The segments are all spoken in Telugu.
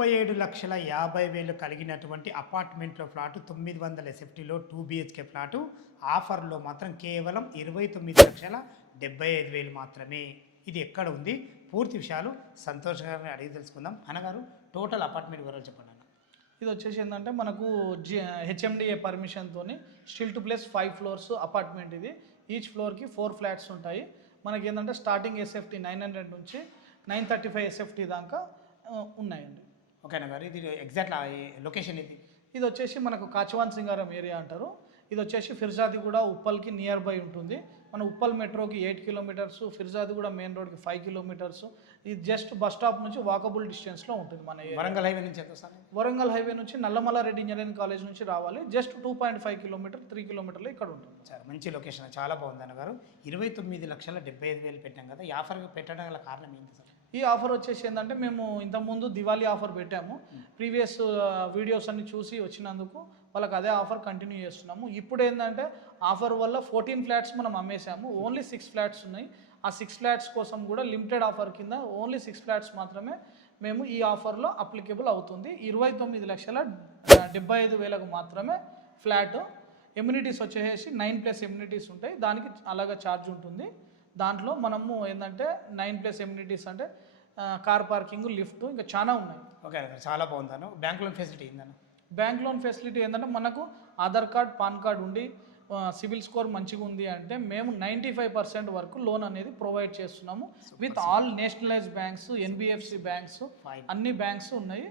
37,50,000 కలిగినటువంటి అపార్ట్మెంట్లో ఫ్లాటు 900 ఎస్ఎఫ్టీలో 2 బిహెచ్కే ఫ్లాటు ఆఫర్లో మాత్రం కేవలం 29,75,000 మాత్రమే. ఇది ఎక్కడ ఉంది? పూర్తి విషయాలు సంతోష్ గారిని అడిగి తెలుసుకుందాం. అన్నగారు, టోటల్ అపార్ట్మెంట్ వివరాలు చెప్పండి అన్న. ఇది వచ్చేసి ఏంటంటే మనకు హెచ్ఎండిఏ పర్మిషన్తో stilt plus 5 floors apartment. ఇది ఈచ్ ఫ్లోర్కి 4 ఫ్లాట్స్ ఉంటాయి. మనకి ఏంటంటే స్టార్టింగ్ ఎస్ఎఫ్టీ 900 నుంచి 935 ఎస్ఎఫ్టీ దాకా ఉన్నాయండి. ఓకేనా గారు, ఇది ఎగ్జాక్ట్ లొకేషన్ ఇది వచ్చేసి మనకు కాచివాన్ సింగారం ఏరియా అంటారు. ఇది వచ్చేసి ఫిర్జాదిగూడ ఉప్పల్కి నియర్ బై ఉంటుంది. మన ఉప్పల్ మెట్రోకి 8 కిలోమీటర్స్, ఫిర్జాదిగూడ మెయిన్ రోడ్కి 5 కిలోమీటర్స్. ఇది జస్ట్ బస్ స్టాప్ నుంచి వాకబుల్ డిస్టెన్స్లో ఉంటుంది. మన వరంగల్ హైవే నుంచి ఎంత వస్తుంది? వరంగల్ హైవే నుంచి నల్లమల్ల రెడ్డి ఇంజనీరింగ్ కాలేజ్ నుంచి రావాలి. జస్ట్ 2.5 కిలోమీటర్ 3 కిలోమీటర్లు ఇక్కడ ఉంటుంది. చాలా మంచి లొకేషన్, చాలా బాగుంది అన్నగారు. 29,75,000 పెట్టాం కదా, ఈ ఆఫర్ పెట్టడం గల కారణం ఏంటి సార్? ఈ ఆఫర్ వచ్చేసి ఏంటంటే మేము ఇంతకుముందు దివాళీ ఆఫర్ పెట్టాము. ప్రీవియస్ వీడియోస్ అన్ని చూసి వచ్చినందుకు వాళ్ళకి అదే ఆఫర్ కంటిన్యూ చేస్తున్నాము. ఇప్పుడు ఏంటంటే ఆఫర్ వల్ల 14 ఫ్లాట్స్ మనం అమ్మేసాము. ఓన్లీ 6 ఫ్లాట్స్ ఉన్నాయి. ఆ 6 ఫ్లాట్స్ కోసం కూడా లిమిటెడ్ ఆఫర్ కింద ఓన్లీ 6 ఫ్లాట్స్ మాత్రమే మేము ఈ ఆఫర్లో అప్లికేబుల్ అవుతుంది. 29,75,000 మాత్రమే ఫ్లాట్. ఎమ్యూనిటీస్ వచ్చేసి 9+ ఎమ్యూనిటీస్ ఉంటాయి. దానికి అలాగా ఛార్జ్ ఉంటుంది. దాంట్లో మనము ఏంటంటే 9+ ఎమ్యూనిటీస్ అంటే కార్ పార్కింగ్, లిఫ్ట్, ఇంకా చాలా ఉన్నాయి. ఓకే, చాలా బాగుందాను. బ్యాంక్ లోన్ ఫెసిలిటీ ఏందన్న? బ్యాంక్ లోన్ ఫెసిలిటీ ఏంటంటే మనకు ఆధార్ కార్డ్, పాన్ కార్డ్ ఉండి సిబిల్ స్కోర్ మంచిగా ఉంది అంటే మేము 95% వరకు లోన్ అనేది ప్రొవైడ్ చేస్తున్నాము. With all nationalised banks, NBFC banks, అన్ని బ్యాంక్స్ ఉన్నాయి.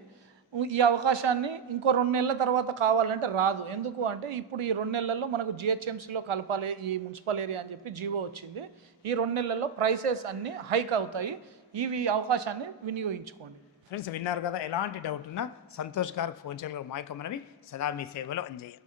ఈ అవకాశాన్ని ఇంకో 2 నెలల తర్వాత కావాలంటే రాదు. ఎందుకు అంటే ఇప్పుడు ఈ 2 నెలల్లో మనకు జిహెచ్ఎంసీలో కలపాలి ఈ మున్సిపల్ ఏరియా అని చెప్పి జీవో వచ్చింది. ఈ 2 నెలల్లో ప్రైసెస్ అన్నీ హైక్ అవుతాయి. ఈ అవకాశాన్ని వినియోగించుకోండి. ఫ్రెండ్స్, విన్నారు కదా. ఎలాంటి డౌట్ ఉన్నా సంతోష్ గారికి ఫోన్ చేయగలరు. మా యొక్క మనవి సదా మీ సేవలో అంజయ్య.